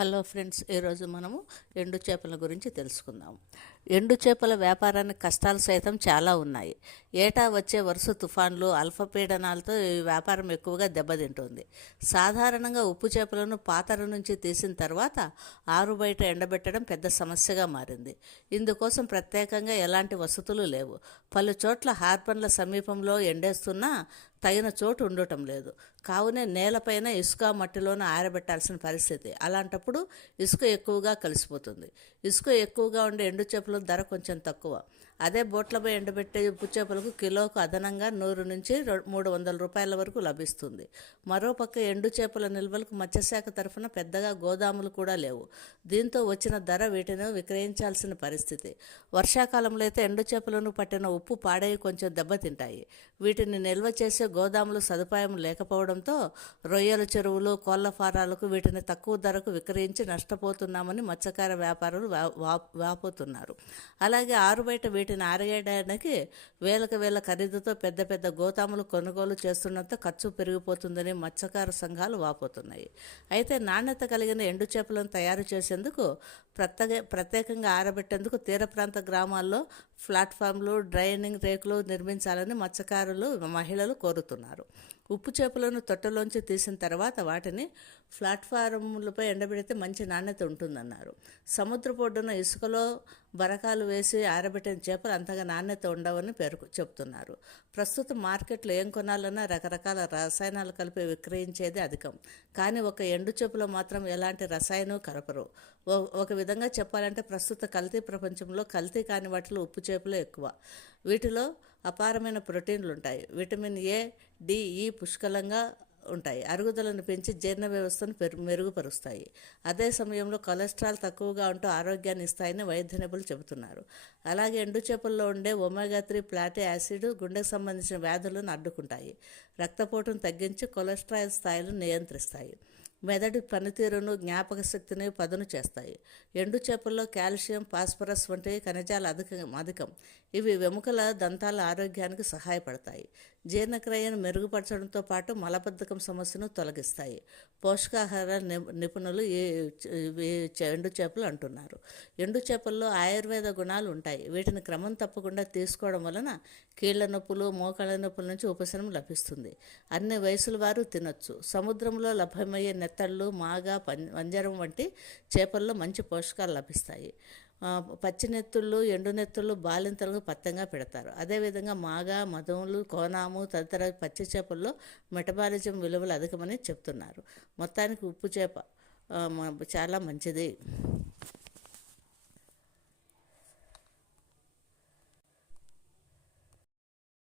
Hello friends ఈరోజు మనము ఎండు చేపల గురించి తెలుసుకుందాం. ఎండు చేపల వ్యాపారానికి కష్టాలు సైతం చాలా ఉన్నాయి. ఏటా వచ్చే వరుస తుఫాన్లు అల్పపీడనాలతో ఈ వ్యాపారం ఎక్కువగా దెబ్బతింటుంది. సాధారణంగా ఉప్పు చేపలను పాతర నుంచి తీసిన తర్వాత ఆరు బయట ఎండబెట్టడం పెద్ద సమస్యగా మారింది. ఇందుకోసం ప్రత్యేకంగా ఎలాంటి వసతులు లేవు. పలు చోట్ల హార్బన్ల సమీపంలో ఎండేస్తున్నా తగిన చోటు ఉండటం లేదు. కావునే నేలపైన ఇసుక మట్టిలోన ఆరబెట్టాల్సిన పరిస్థితి. అలాంటప్పుడు ఇసుక ఎక్కువగా కలిసిపోతుంది. ఇసుక ఎక్కువగా ఉండే ఎండు చేపల ధర కొంచెం తక్కువ. అదే బోట్లపై ఎండబెట్టే ఉప్పు చేపలకు కిలోకు అదనంగా నూరు నుంచి మూడు వందల రూపాయల వరకు లభిస్తుంది. మరోపక్క ఎండు చేపల నిల్వలకు మత్స్యశాఖ తరఫున పెద్దగా గోదాములు కూడా లేవు. దీంతో వచ్చిన ధర వీటిని విక్రయించాల్సిన పరిస్థితి. వర్షాకాలంలో అయితే ఎండు చేపలను పట్టిన ఉప్పు పాడై కొంచెం దెబ్బతింటాయి. వీటిని నిల్వ చేసే గోదాములు సదుపాయం లేకపోవడంతో రొయ్యల చెరువులు కోళ్ళ ఫారాలకు వీటిని తక్కువ ధరకు విక్రయించి నష్టపోతున్నామని మత్స్యకార వ్యాపారులు వా- వాపోతున్నారు. అలాగే ఆరు బయట వీటిని ఆరగేయడానికి వేలకు వేల ఖరీదుతో పెద్ద పెద్ద గోతాములు కొనుగోలు చేస్తున్నంత ఖర్చు పెరిగిపోతుందని మత్స్యకార సంఘాలు వాపోతున్నాయి. అయితే నాణ్యత కలిగిన ఎండు చేపలను తయారు చేసేందుకు ప్రత్యేక ప్రత్యేకంగా ఆరబెట్టేందుకు తీర ప్రాంత గ్రామాల్లో ప్లాట్ఫామ్లు డ్రైనింగ్ రేకులు నిర్మించాలని మత్స్యకారులు మహిళలు కోరుతున్నారు. ఉప్పు చేపలను తొట్టలోంచి తీసిన తర్వాత వాటిని ప్లాట్ఫారంలపై ఎండబెడితే మంచి నాణ్యత ఉంటుందన్నారు. సముద్ర పొడ్డున ఇసుకలో బరకాలు వేసి ఆరబెట్టిన చేపలు అంతగా నాణ్యత ఉండవని పేరు చెప్తున్నారు ప్రస్తుతం మార్కెట్లో ఏం కొనాలన్నా రకరకాల రసాయనాలు కలిపి విక్రయించేది అధికం. కానీ ఒక ఎండు చేపలో మాత్రం ఎలాంటి రసాయనం కలపరు ఒక విధంగా చెప్పాలంటే ప్రస్తుత కల్తీ ప్రపంచంలో కల్తీ కాని వాటిలో ఉప్పు చేపలు ఎక్కువ. వీటిలో అపారమైన ప్రోటీన్లు ఉంటాయి. విటమిన్ ఏ డి ఈ పుష్కలంగా ఉంటాయి. అరుగుదలను పెంచి జీర్ణ వ్యవస్థను మెరుగుపరుస్తాయి. అదే సమయంలో కొలెస్ట్రాల్ తక్కువగా ఉంటూ ఆరోగ్యాన్ని ఇస్తాయని వైద్య నిపుణులు చెబుతున్నారు. అలాగే ఎండు చేపల్లో ఉండే ఒమేగా త్రీ ప్లాటీ యాసిడ్ గుండెకు సంబంధించిన వ్యాధులను అడ్డుకుంటాయి. రక్తపోటును తగ్గించి కొలెస్ట్రాల్ స్థాయిలను నియంత్రిస్తాయి. మెదడు పనితీరును జ్ఞాపక శక్తిని పదును చేస్తాయి. ఎండు చేపల్లో కాల్షియం ఫాస్ఫరస్ వంటి ఖనిజాలు అధికం అధికం. ఇవి వెముకల దంతాల ఆరోగ్యానికి సహాయపడతాయి. జీర్ణక్రియను మెరుగుపరచడంతో పాటు మలబద్ధకం సమస్యను తొలగిస్తాయి. పోషకాహార నిపుణులు ఈ ఎండు చేపలు అంటున్నారు. ఎండు చేపల్లో ఆయుర్వేద గుణాలు ఉంటాయి. వీటిని క్రమం తప్పకుండా తీసుకోవడం వలన కీళ్ళ నొప్పులు మోకాళ్ళ నొప్పుల నుంచి ఉపశమనం లభిస్తుంది. అన్ని వయసుల వారు తినొచ్చు. సముద్రంలో లభ్యమయ్యే నెత్తళ్ళు మాగ పం- వంజరం వంటి చేపల్లో మంచి పోషకాలు లభిస్తాయి. పచ్చినెత్తుళ్ళు పచ్చి నెత్తుళ్ళు ఎండు నెత్తుళ్ళు బాలింతలకు పత్తంగా పెడతారు. అదేవిధంగా మాగ మధుములు కోనాము తదితర పచ్చి చేపల్లో మెటబాలిజం విలువలు అధికమని చెప్తున్నారు. మొత్తానికి ఉప్పు చేప చాలా మంచిది.